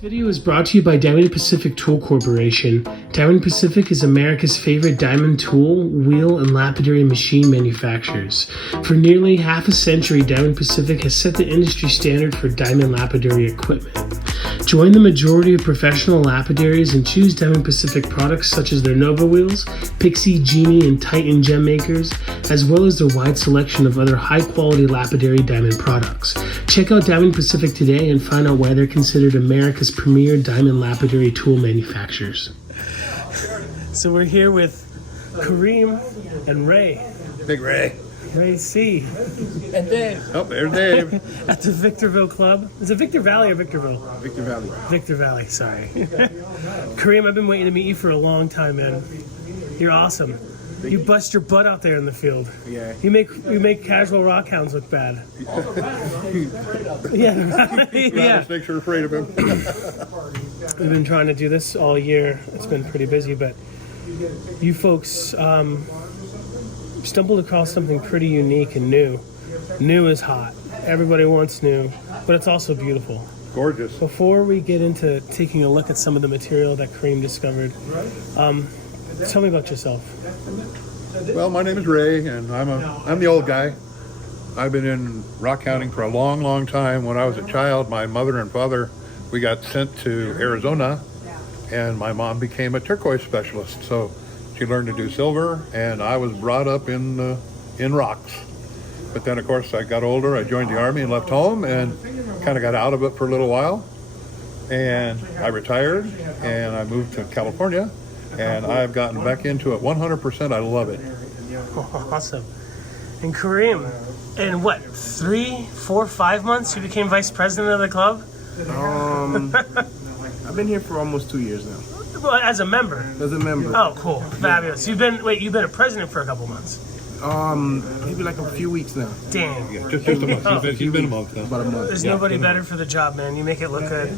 Video is brought to you by Diamond Pacific Tool Corporation. Diamond Pacific is America's favorite diamond tool, wheel, and lapidary machine manufacturers. For nearly half a century, Diamond Pacific has set the industry standard for diamond lapidary equipment. Join the majority of professional lapidaries and choose Diamond Pacific products such as their Nova wheels, Pixie, Genie, and Titan gem makers, as well as their wide selection of other high-quality lapidary diamond products. Check out Diamond Pacific today and find out why they're considered America's premier diamond lapidary tool manufacturers. So we're here with Kareem and Ray. Big Ray. Ray C. And Dave. Oh, there's Dave. At the Victorville Club. Is it Victor Valley or Victorville? Victor Valley. Victor Valley, sorry. Kareem, I've been waiting to meet you for a long time, man. You're awesome. You bust your butt out there in the field. Yeah. You make casual rockhounds look bad. Yeah. Yeah. Snakes are afraid of him. We've been trying to do this all year. It's been pretty busy, but you folks stumbled across something pretty unique and new. New is hot. Everybody wants new, but it's also beautiful. Gorgeous. Before we get into taking a look at some of the material that Kareem discovered, tell me about yourself. Well, my name is Ray, and I'm the old guy. I've been in rock hounding for a long, long time. When I was a child, my mother and father, we got sent to Arizona, and my mom became a turquoise specialist. So she learned to do silver, and I was brought up in rocks. But then, of course, I got older. I joined the Army and left home, and kind of got out of it for a little while. And I retired, and I moved to California, and I've gotten back into it 100%. I love it. Awesome. And Kareem, in what, 3, 4, 5 months, you became vice president of the club? I've been here for almost 2 years now. Well, as a member. As a member. Oh, cool. Fabulous. You've been a president for a couple months. Maybe like a few weeks now. Damn. Yeah, just a month. He's been a month now. About a month. There's nobody better for the job, man. You make it look good.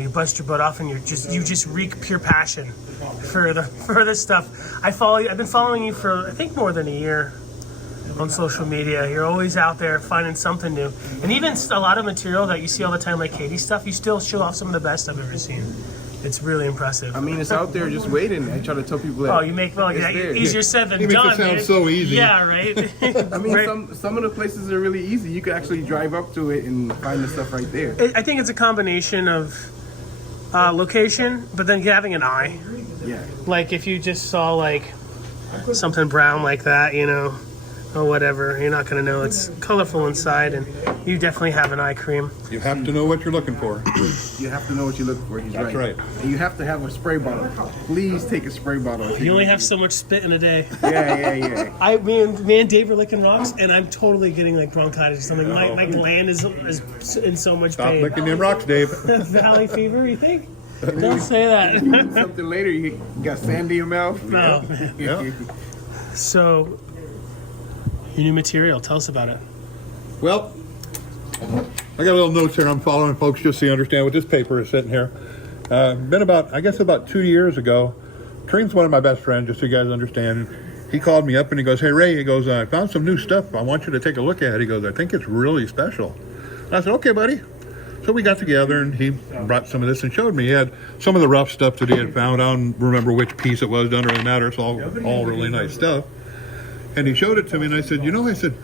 You bust your butt off, and you just reek pure passion for this stuff. I've been following you for I think more than a year on social media. You're always out there finding something new, and even a lot of material that you see all the time, like Katie's stuff. You still show off some of the best I've ever seen. It's really impressive. I mean, it's out there just waiting. I try to tell people that. Oh, you make easier said than He makes done. it sound man. so easy. Yeah, right. I mean, some of the places are really easy. You can actually drive up to it and find the stuff right there. I think it's a combination of location, but then having an eye. Yeah. Like if you just saw like something brown like that, or whatever, you're not gonna know it's colorful inside, and you definitely have an eye cream. You have to know what you're looking for. You have to know what you're looking for. He's That's right. And you have to have a spray bottle. Please take a spray bottle. You only have so much spit in a day. Yeah. Me and Dave are licking rocks, and I'm totally getting like bronchitis or something. My gland is in so much Stop pain. licking them rocks, Dave. Valley fever, you think? Don't say that. Something later, you got sand in your mouth. No. Yeah. So, your new material, tell us about it. Well, I got a little notes here I'm following, folks, just so you understand what this paper is sitting here. Been about 2 years ago. Kareem's one of my best friends, just so you guys understand. He called me up and he goes, "Hey, Ray," he goes, "I found some new stuff. I want you to take a look at it." He goes, "I think it's really special." And I said, "Okay, buddy." So we got together and he brought some of this and showed me. He had some of the rough stuff that he had found. I don't remember which piece it was, doesn't really matter. It's all really nice stuff. And he showed it to me and I said,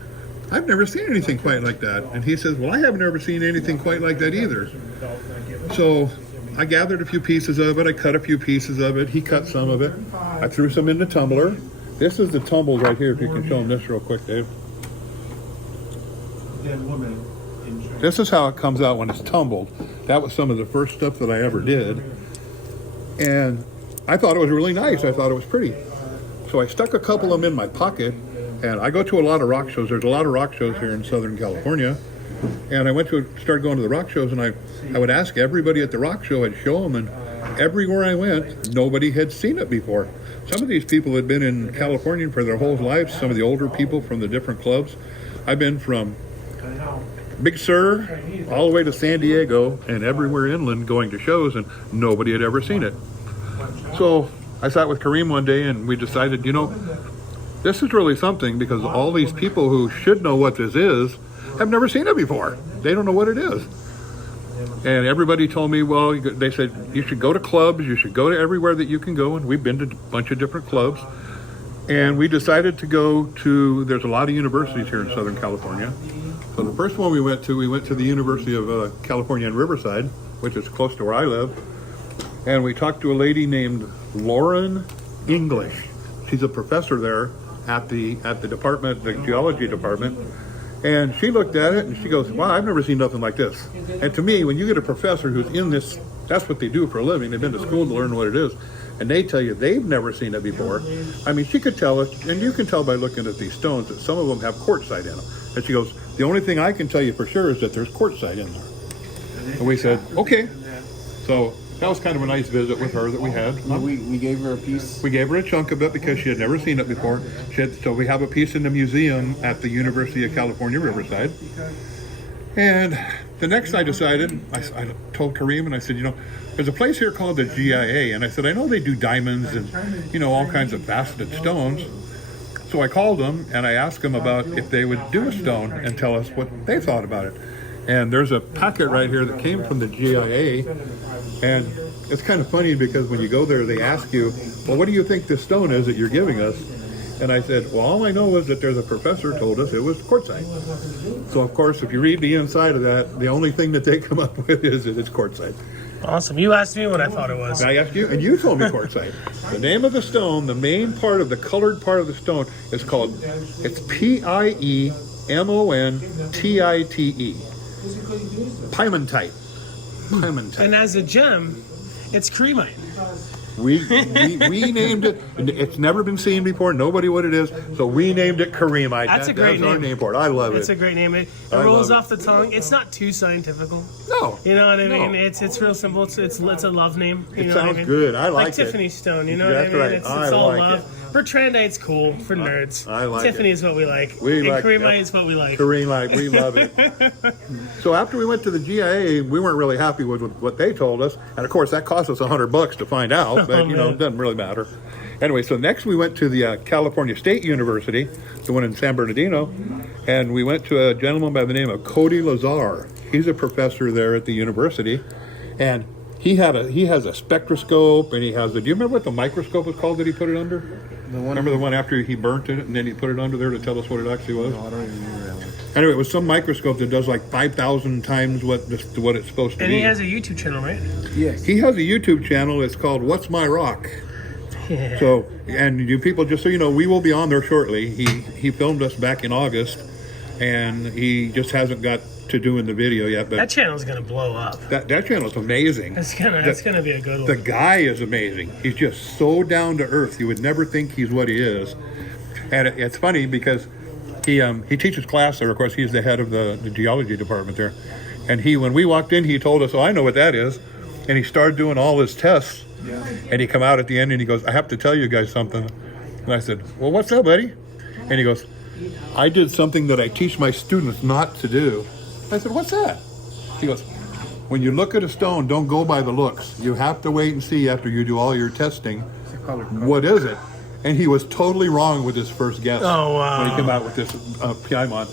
"I've never seen anything quite like that." And he says, "Well, I have never seen anything quite like that either." So I gathered a few pieces of it. I cut a few pieces of it. He cut some of it. I threw some in the tumbler. This is the tumbles right here, if you can show them this real quick, Dave. This is how it comes out when it's tumbled. That was some of the first stuff that I ever did. And I thought it was really nice. I thought it was pretty. So I stuck a couple of them in my pocket, and I go to a lot of rock shows. There's a lot of rock shows here in Southern California. And I started going to the rock shows, and I would ask everybody at the rock show, I'd show them, and everywhere I went, nobody had seen it before. Some of these people had been in California for their whole lives, some of the older people from the different clubs. I've been from Big Sur all the way to San Diego and everywhere inland going to shows, and nobody had ever seen it. So I sat with Kareem one day and we decided, this is really something, because all these people who should know what this is have never seen it before. They don't know what it is. And everybody told me, well, they said, you should go to clubs, you should go to everywhere that you can go. And we've been to a bunch of different clubs. And we decided to go to, there's a lot of universities here in Southern California. So the first one we went to the University of California in Riverside, which is close to where I live. And we talked to a lady named Lauren English. She's a professor there at the department, the geology department. And she looked at it and she goes, wow, I've never seen nothing like this. And to me, when you get a professor who's in this, that's what they do for a living. They've been to school to learn what it is. And they tell you they've never seen it before. I mean, she could tell us, and you can tell by looking at these stones, that some of them have quartzite in them. And she goes, the only thing I can tell you for sure is that there's quartzite in there. And we said, okay. So that was kind of a nice visit with her that we had. We gave her a piece. We gave her a chunk of it because she had never seen it before. So we have a piece in the museum at the University of California, Riverside. And the next I decided, I told Kareem and I said, there's a place here called the GIA. And I said, I know they do diamonds and, all kinds of faceted stones. So I called them and I asked them about if they would do a stone and tell us what they thought about it. And there's a packet right here that came from the GIA. And it's kind of funny because when you go there, they ask you, well, what do you think this stone is that you're giving us? And I said, well, all I know is that there's a professor told us it was quartzite. So, of course, if you read the inside of that, the only thing that they come up with is that it's quartzite. Awesome. You asked me what I thought it was. I asked you, and you told me quartzite. The name of the stone, the main part of the colored part of the stone is called, it's Piemontite. Piemontite. And as a gem, it's Kareemite. We named it. It's never been seen before. Nobody what it is. So we named it Kareemite. That's a great name. That's our name for it. I love it. It's a great name. It rolls off the tongue. It's not too scientifical. No. You know what I mean? No. It's real simple. It's a love name. You It know sounds what I mean? good. I like it. Tiffany Stone. You know That's what I mean? right. It's I all like love. it. For Trendite's cool. For nerds. I like Tiffany it. is what we like. We like Kareemite it. is what we like. Kareemite, we love it. So after we went to the GIA, we weren't really happy with what they told us, and of course that cost us $100 to find out. But it doesn't really matter. Anyway, so next we went to the California State University, the one in San Bernardino, and we went to a gentleman by the name of Cody Lazar. He's a professor there at the university, and he has a spectroscope, and he has do you remember what the microscope was called that he put it under? Remember the one after he burnt it and then he put it under there to tell us what it actually was? No, I don't even remember that one. Anyway, it was some microscope that does like 5,000 times what it's supposed to And be. he has a YouTube channel, right? Yes. He has a YouTube channel. It's called What's My Rock? Yeah. So, and you people, just so you know, we will be on there shortly. He filmed us back in August, and he just hasn't got to doing the video yet. But That channel's gonna blow up. that channel is amazing. It's gonna be a good one. The guy is amazing. He's just so down to earth. You would never think he's what he is. And it's funny because he teaches class there. Of course, he's the head of the geology department there. And when we walked in, he told us, "Oh, I know what that is." And he started doing all his tests. Yeah. And he come out at the end and he goes, "I have to tell you guys something." And I said, "Well, what's up, buddy?" And he goes, "I did something that I teach my students not to do." I said, "What's that?" He goes, "When you look at a stone, don't go by the looks. You have to wait and see after you do all your testing. What is it?" And he was totally wrong with his first guess. Oh, wow. When he came out with this Piemont.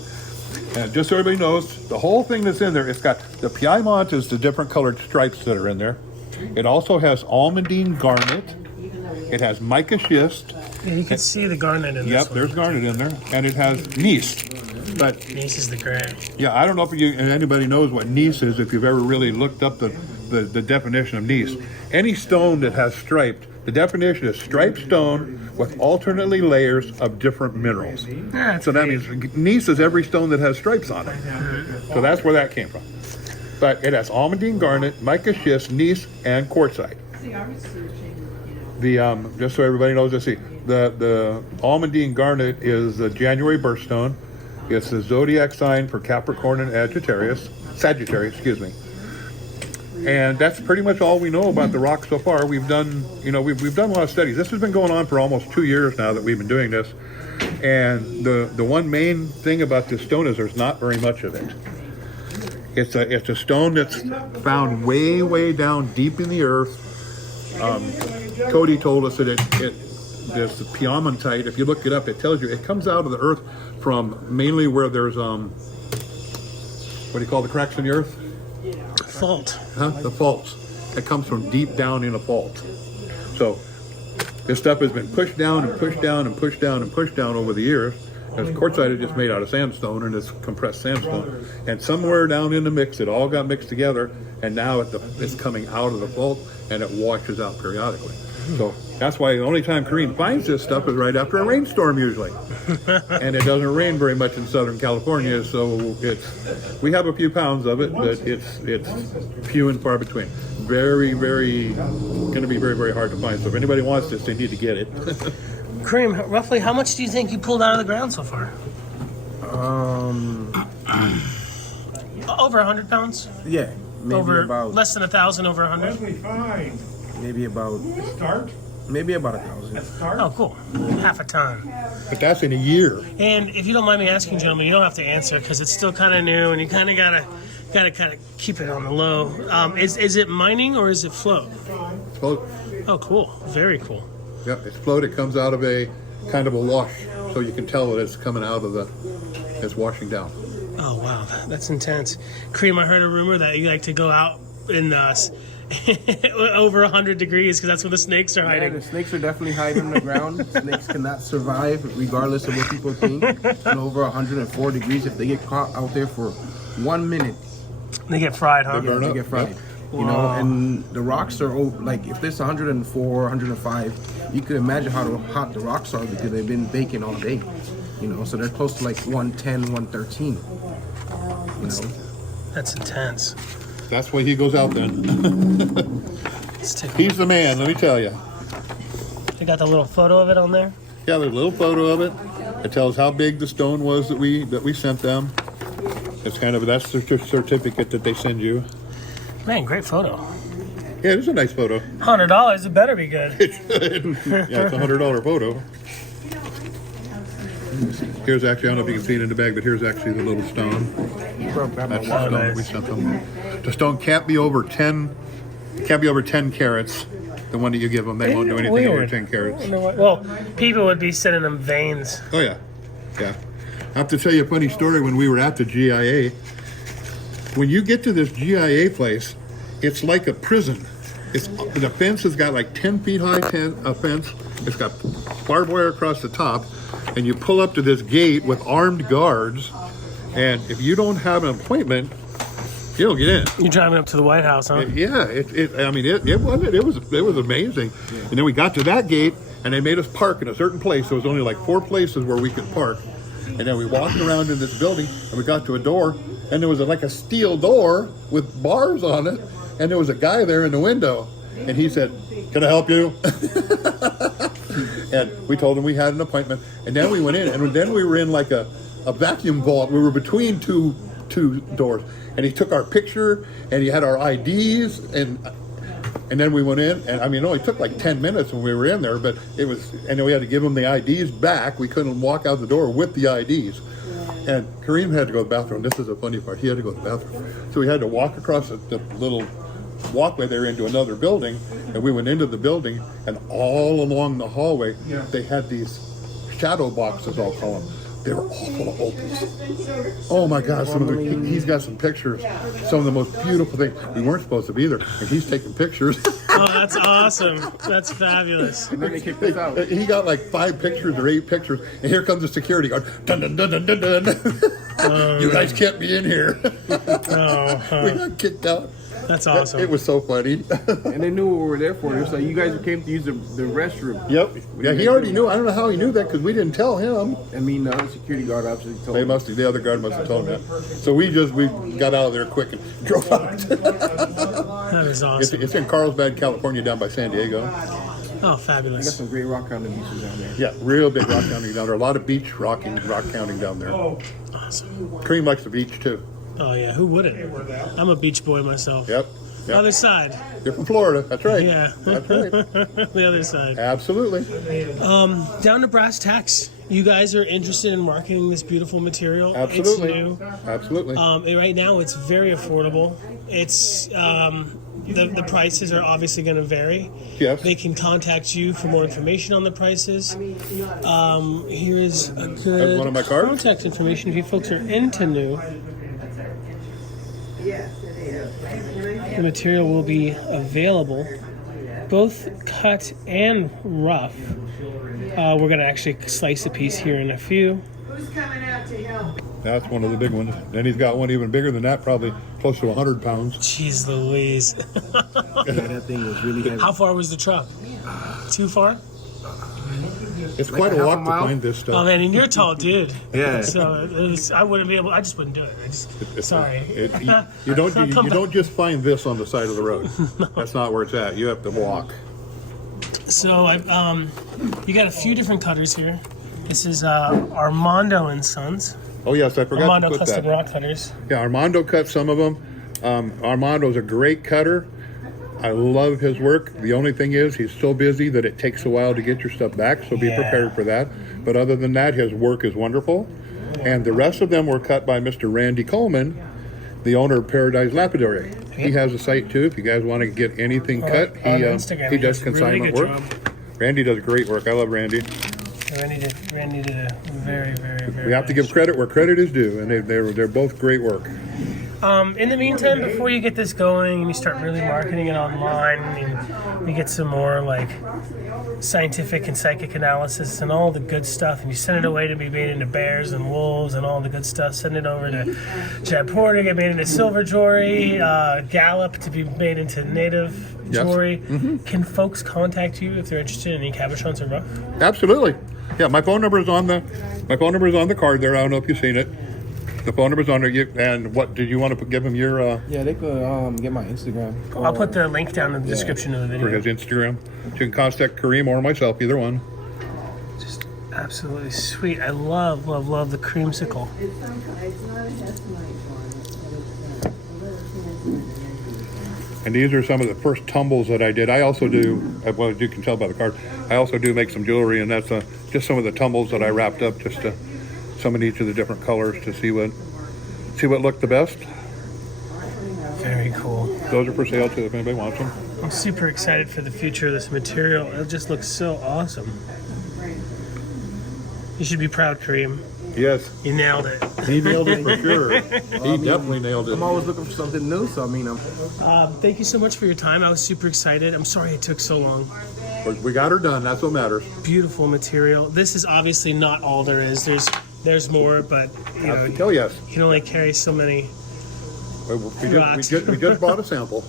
And just so everybody knows, the whole thing that's in there, it's got the Piemont is the different colored stripes that are in there. It also has almandine garnet. It has mica schist. Yeah, you can see the garnet in this Yep, one. there's garnet in there. And it has gneiss. But This is the gray. yeah, I don't know if anybody knows what gneiss is, if you've ever really looked up the definition of gneiss. Any stone that has striped, the definition is striped stone with alternately layers of different minerals. So that means gneiss is every stone that has stripes on it. So that's where that came from. But it has almandine garnet, mica schist, gneiss, and quartzite. Just so everybody knows, let's see. The almandine garnet is the January birthstone. It's the zodiac sign for Capricorn and Sagittarius, excuse me. And that's pretty much all we know about the rock so far. We've done a lot of studies. This has been going on for almost 2 years now that we've been doing this. And the one main thing about this stone is there's not very much of it. It's a stone that's found way, way down deep in the earth. Cody told us that there's the Piemontite. If you look it up, it tells you it comes out of the earth from mainly where there's what do you call the cracks in the earth? fault. The faults. It comes from deep down in a fault. So this stuff has been pushed down and pushed down and pushed down and pushed down over the years. Because quartzite is just made out of sandstone, and it's compressed sandstone. And somewhere down in the mix, it all got mixed together, and now it's coming out of the fault, and it washes out periodically. So that's why the only time Kareem finds this stuff is right after a rainstorm usually. And it doesn't rain very much in Southern California, so we have a few pounds of it, but it's few and far between. Very, going to be very, very hard to find. So if anybody wants this, they need to get it. Kareem, roughly how much do you think you pulled out of the ground so far? Over 100 pounds? Yeah, maybe Over about less than 1,000, over 100? maybe about maybe about 1,000. Oh, cool. Half a ton. But that's in a year. And if you don't mind me asking, gentlemen, you don't have to answer because it's still kind of new, and you kind of gotta kind of keep it on the low. Is it mining or is it float? Float. Oh, cool. Very cool. Yep, it's float. It comes out of a kind of a wash, so you can tell that it's coming out of it's washing down. Oh, wow. That's intense. Kareem, I heard a rumor that you like to go out in over 100 degrees because that's where the snakes are Yeah, hiding. the snakes are definitely hiding on the ground. Snakes cannot survive regardless of what people think. And over 104 degrees, if they get caught out there for 1 minute, They get fried, huh? burn they up. get fried. Yep. You know, and the rocks are like if this 104, 105, you can imagine how hot the rocks are because they've been baking all day. You know, so they're close to like 110, 113. You know, That's intense. That's why he goes out then. Let's take a He's the man, let me tell you. look. They got the little photo of it on there. Yeah, there's a little photo of it. It tells how big the stone was that we sent them. It's that's the certificate that they send you. Man, great photo. Yeah, it's a nice photo. $100. It better be good. Yeah, it's a $100 photo. Here's actually, I don't know if you can see it in the bag, but here's actually the little stone. That's the stone that we sent them. The stone can't be over 10 carats. The one that you give them, they won't do anything over 10 carats. Well, people would be sending them veins. Oh yeah, yeah. I have to tell you a funny story. When we were at the GIA, when you get to this GIA place, it's like a prison. The fence has got like 10 feet high fence. It's got barbed wire across the top, and you pull up to this gate with armed guards. And if you don't have an appointment, you don't get in. You're driving up to the White House, huh? Yeah, it was amazing. And then we got to that gate, and they made us park in a certain place. There was only like 4 places where we could park. And then we walked around in this building, and we got to a door, and there was like a steel door with bars on it, and there was a guy there in the window, and he said, "Can I help you?" And we told him we had an appointment, and then we went in, and then we were in like a vacuum vault. We were between two doors, and he took our picture, and he had our IDs, and then we went in, and I mean, it only took like 10 minutes when we were in there, but and then we had to give him the IDs back. We couldn't walk out the door with the IDs. And Kareem had to go to the bathroom. This is a funny part. He had to go to the bathroom. So we had to walk across the little walkway there into another building, and we went into the building, and all along the hallway, they had these shadow boxes, I'll call them. They were all full of opals. Oh my gosh, he's got some pictures, some of the most beautiful things. We weren't supposed to be there, and he's taking pictures. Oh, that's awesome. That's fabulous. and then they kicked us out. He got like 5 pictures or 8 pictures, and here comes the security guard. Dun, dun, dun, dun, dun, dun. You guys can't be in here. We got kicked out. That's awesome. It was so funny. And they knew what we were there for. It was like, you guys came to use the restroom. Yep. Yeah, he already knew. I don't know how he knew that because we didn't tell him. I mean, the security guard obviously told him. The other guard must have told him that. So we got out of there quick and drove out. That is awesome. It's in Carlsbad, California, down by San Diego. Oh, They got fabulous. some great rock hounding beaches down there. Yeah, real big rock counting down there. A lot of beach rock counting down there. Awesome. Kareem likes the beach too. Oh, yeah. Who wouldn't? I'm a beach boy myself. Yep. Other side. You're from Florida. That's right. Yeah. That's right. The other side. Absolutely. Down to brass tacks. You guys are interested in marketing this beautiful material. Absolutely. It's new. Absolutely. And right now, it's very affordable. It's the prices are obviously going to vary. Yes. They can contact you for more information on the prices. Here is a good one of my cards? contact information if you folks are into new. The material will be available, both cut and rough. We're going to actually slice a piece here in a few. Who's coming out to help? That's one of the big ones. Then he's got one even bigger than that, probably close to 100 pounds. Jeez Louise. Yeah, that thing was really heavy. How far was the truck? Too far? It's Like quite a a half walk a to mile? find this stuff. Oh man, and you're a tall dude. Yeah. So I wouldn't be able. I just wouldn't do it. Sorry. You don't just find this on the side of the road. That's not where it's at. You have to walk. So you got a few different cutters here. This is Armando and Sons. Oh yes, I forgot Armando to put Custom that. Rock Cutters. Yeah, Armando cut some of them. Armando's a great cutter. I love his work. The only thing is he's so busy that it takes a while to get your stuff back, so be Yeah. prepared for that. But other than that, his work is wonderful. And the rest of them were cut by Mr. Randy Coleman, the owner of Paradise Lapidary. He has a site too. If you guys want to get anything cut, on Instagram, he he does does a really consignment good work. job. Randy does great work. I love Randy. Randy did a very, very, very. We have to give credit where credit is due, and they're both great work. In the meantime, before you get this going and you start really marketing it online, and you get some more like scientific and psychic analysis and all the good stuff, and you send it away to be made into bears and wolves and all the good stuff. Send it over to Jeb Porter to get made into silver jewelry, Gallup to be made into native Yes. jewelry. Can folks contact you if they're interested in any cabochons or rough? Absolutely. Yeah, my phone number is on the card there. I don't know if you've seen it. The phone number's on there. And what did you want to give him your Yeah, they could get my Instagram. I'll put the link down in the description of the for video. his Instagram? You can contact Kareem or myself, either one. Just absolutely sweet. I love, love, love the creamsicle. It's not a Hestonite one. And these are some of the first tumbles that I did. I also do, well, you can tell by the card, I also do make some jewelry, and that's just some of the tumbles that I wrapped up, just to some of each of the different colors to see what looked the best. Very cool. Those are for sale too, if anybody wants them. I'm super excited for the future of this material. It just looks so awesome. You should be proud, Kareem. Yes, You nailed it. he nailed it for sure. He definitely nailed it. I'm always looking for something new, so I mean, Thank you so much for your time. I was super excited. I'm sorry it took so long. But we got her done. That's what matters. Beautiful material. This is obviously not all there is. There's more, but you know, Oh yes, you can only carry so many. we just bought a sample.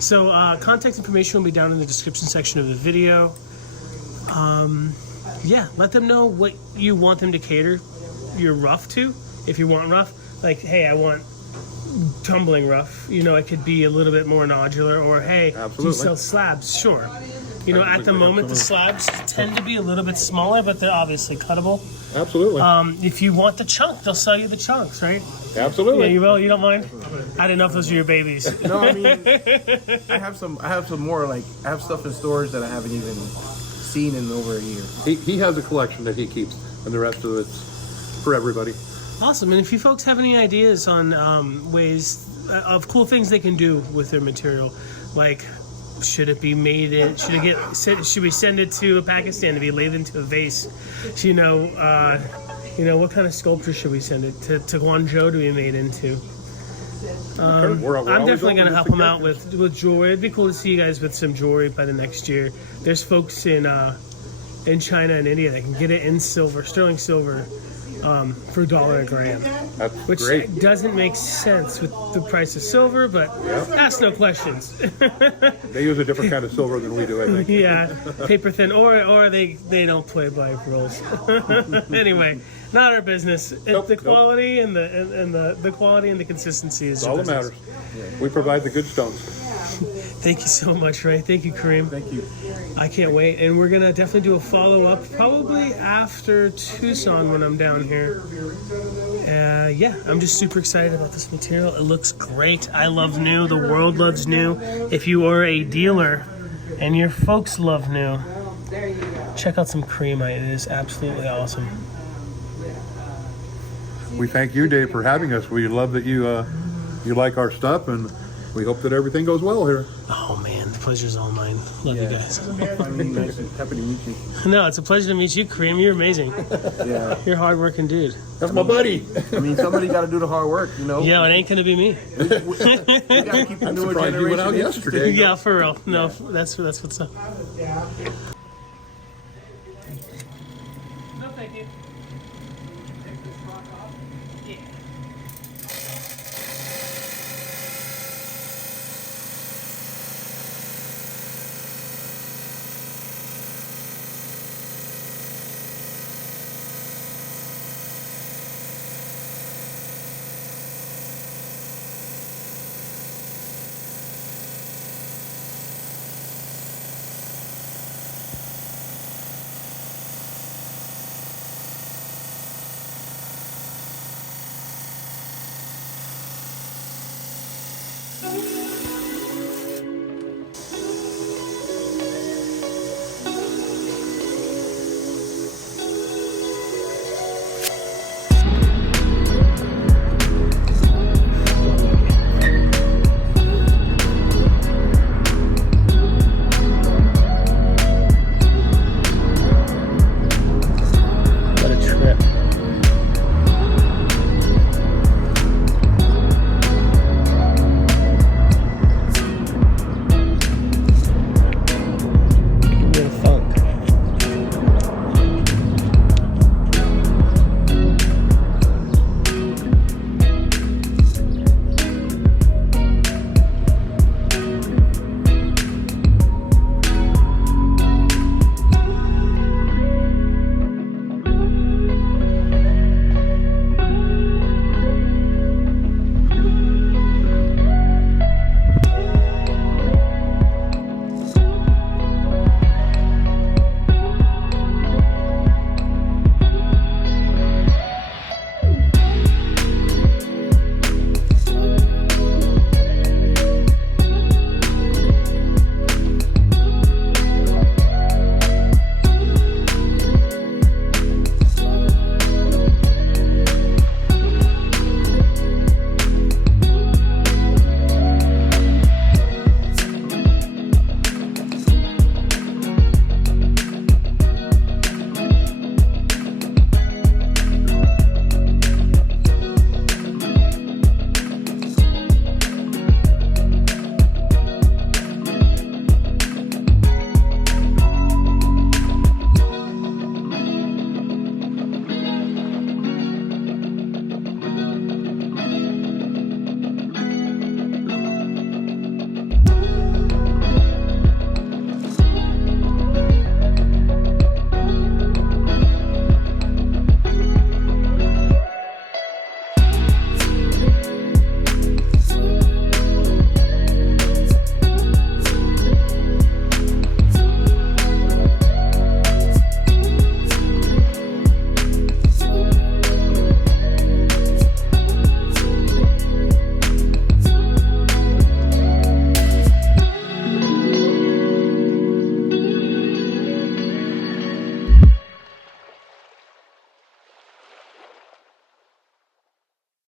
So contact information will be down in the description section of the video. Yeah, let them know what you want them to cater your rough to. If you want rough, like, hey, I want tumbling rough. You know, it could be a little bit more nodular, or hey, do you Absolutely. sell slabs? Sure. You know, at the Absolutely, moment, the slabs tend to be a little bit smaller, but they're obviously cuttable. Absolutely. If you want the chunk, they'll sell you the chunks, right? Yeah, Absolutely. you will. You don't mind? I didn't know if those were your babies. no, I mean, I have some more, like, I have stuff in storage that I haven't even seen in over a year. He has a collection that he keeps, and the rest of it's for everybody. Awesome. And if you folks have any ideas on ways of cool things they can do with their material, like should it be made in, should we send it to Pakistan to be laid into a vase? You know, what kind of sculpture should we send it to Guangzhou to be made into? We're I'm always definitely going open to help them out with jewelry. It'd be cool to see you guys with some jewelry by the next year. There's folks in China and India that can get it in silver, sterling silver, for $1 a gram, That's which great. doesn't make sense with the price of silver, but ask no questions. They use a different kind of silver than we do, I think. Yeah, paper thin, or they don't play by rules. Anyway, not our business. Nope, The quality and the quality and the consistency is That's all your that business. matters. We provide the good stones. Thank you so much, Ray. Thank you, Kareem. Thank you. I can't wait, and we're gonna definitely do a follow-up probably after Tucson when I'm down here. Yeah, I'm just super excited about this material. It looks great. I love new. The world loves new. If you are a dealer and your folks love new, check out some Kareemite. It is absolutely awesome. We thank you, Dave, for having us. We love that you like our stuff, and we hope that everything goes well here. Oh man, the pleasure's all mine. Love you guys. Nice and happy to meet you. No, it's a pleasure to meet you, Kareem. You're amazing. Yeah. You're a hardworking dude. That's my buddy. I mean, somebody got to do the hard work, you know. Yeah, it ain't gonna be me. We got to keep the I'm newer surprised you went out generation yesterday. interested. Yeah, for real. No, that's what's up.